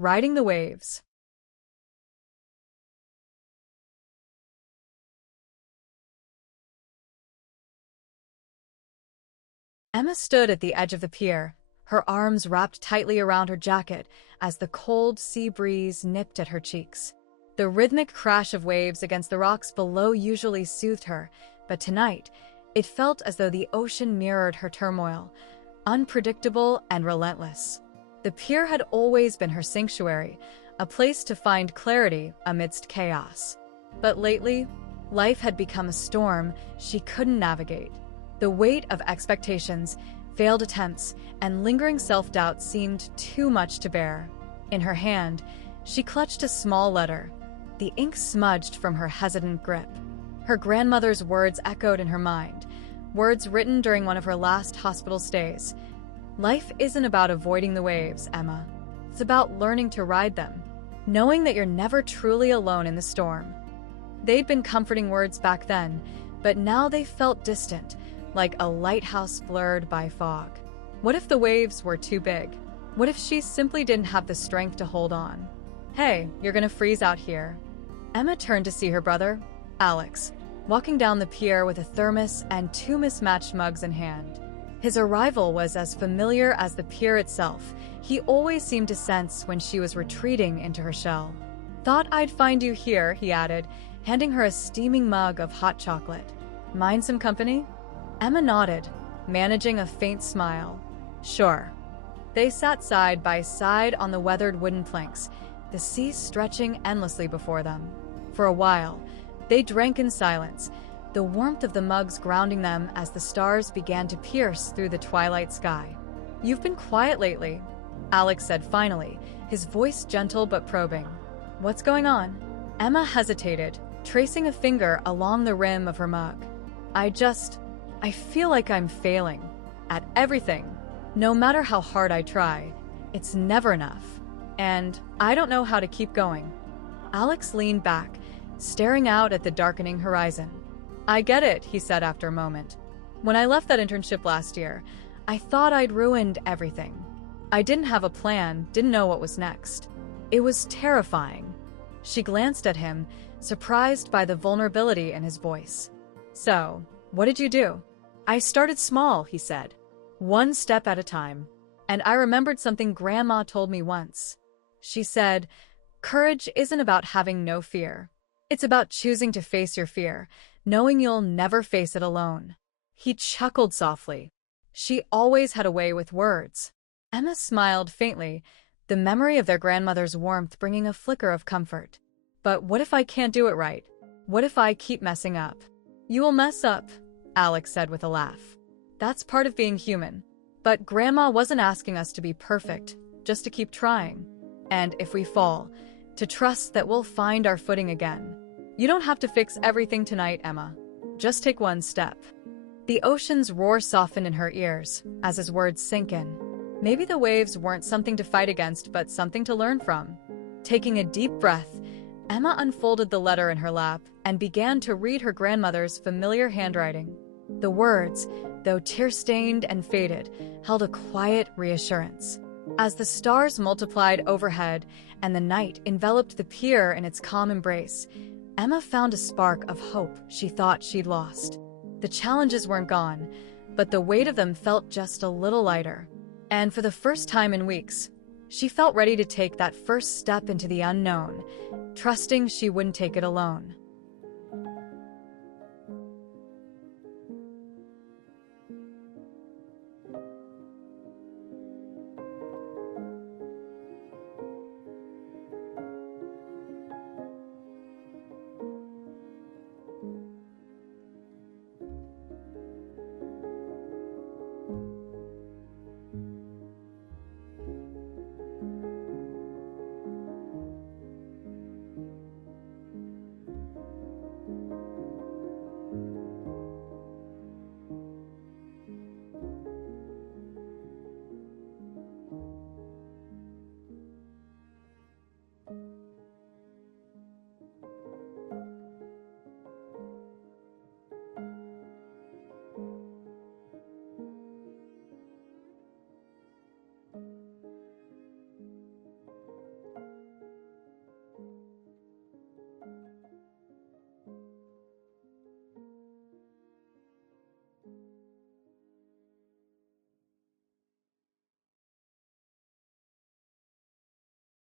Riding the Waves. Emma stood at the edge of the pier, her arms wrapped tightly around her jacket as the cold sea breeze nipped at her cheeks. The rhythmic crash of waves against the rocks below usually soothed her, but tonight, it felt as though the ocean mirrored her turmoil, unpredictable and relentless. The pier had always been her sanctuary, a place to find clarity amidst chaos. But lately, life had become a storm she couldn't navigate. The weight of expectations, failed attempts, and lingering self-doubt seemed too much to bear. In her hand, she clutched a small letter, the ink smudged from her hesitant grip. Her grandmother's words echoed in her mind, words written during one of her last hospital stays. Life isn't about avoiding the waves, Emma. It's about learning to ride them, knowing that you're never truly alone in the storm. They'd been comforting words back then, but now they felt distant, like a lighthouse blurred by fog. What if the waves were too big? What if she simply didn't have the strength to hold on? Hey, you're gonna freeze out here. Emma turned to see her brother, Alex, walking down the pier with a thermos and two mismatched mugs in hand. His arrival was as familiar as the pier itself. He always seemed to sense when she was retreating into her shell. Thought I'd find you here, he added, handing her a steaming mug of hot chocolate. Mind some company? Emma nodded, managing a faint smile. Sure. They sat side by side on the weathered wooden planks, the sea stretching endlessly before them. For a while, they drank in silence, the warmth of the mugs grounding them as the stars began to pierce through the twilight sky. You've been quiet lately, Alex said finally, his voice gentle but probing. What's going on? Emma hesitated, tracing a finger along the rim of her mug. I feel like I'm failing at everything. No matter how hard I try, it's never enough. And I don't know how to keep going. Alex leaned back, staring out at the darkening horizon. I get it, he said after a moment. When I left that internship last year, I thought I'd ruined everything. I didn't have a plan, didn't know what was next. It was terrifying. She glanced at him, surprised by the vulnerability in his voice. So, what did you do? I started small, he said. One step at a time. And I remembered something Grandma told me once. She said, courage isn't about having no fear. It's about choosing to face your fear, knowing you'll never face it alone. He chuckled softly. She always had a way with words. Emma smiled faintly, the memory of their grandmother's warmth bringing a flicker of comfort. But what if I can't do it right? What if I keep messing up? You will mess up, Alex said with a laugh. That's part of being human. But Grandma wasn't asking us to be perfect, just to keep trying. And if we fall, to trust that we'll find our footing again. You don't have to fix everything tonight, Emma. Just take one step. The ocean's roar softened in her ears as his words sank in. Maybe the waves weren't something to fight against, but something to learn from. Taking a deep breath, Emma unfolded the letter in her lap and began to read her grandmother's familiar handwriting. The words, though tear-stained and faded, held a quiet reassurance. As the stars multiplied overhead and the night enveloped the pier in its calm embrace, Emma found a spark of hope she thought she'd lost. The challenges weren't gone, but the weight of them felt just a little lighter. And for the first time in weeks, she felt ready to take that first step into the unknown, trusting she wouldn't take it alone.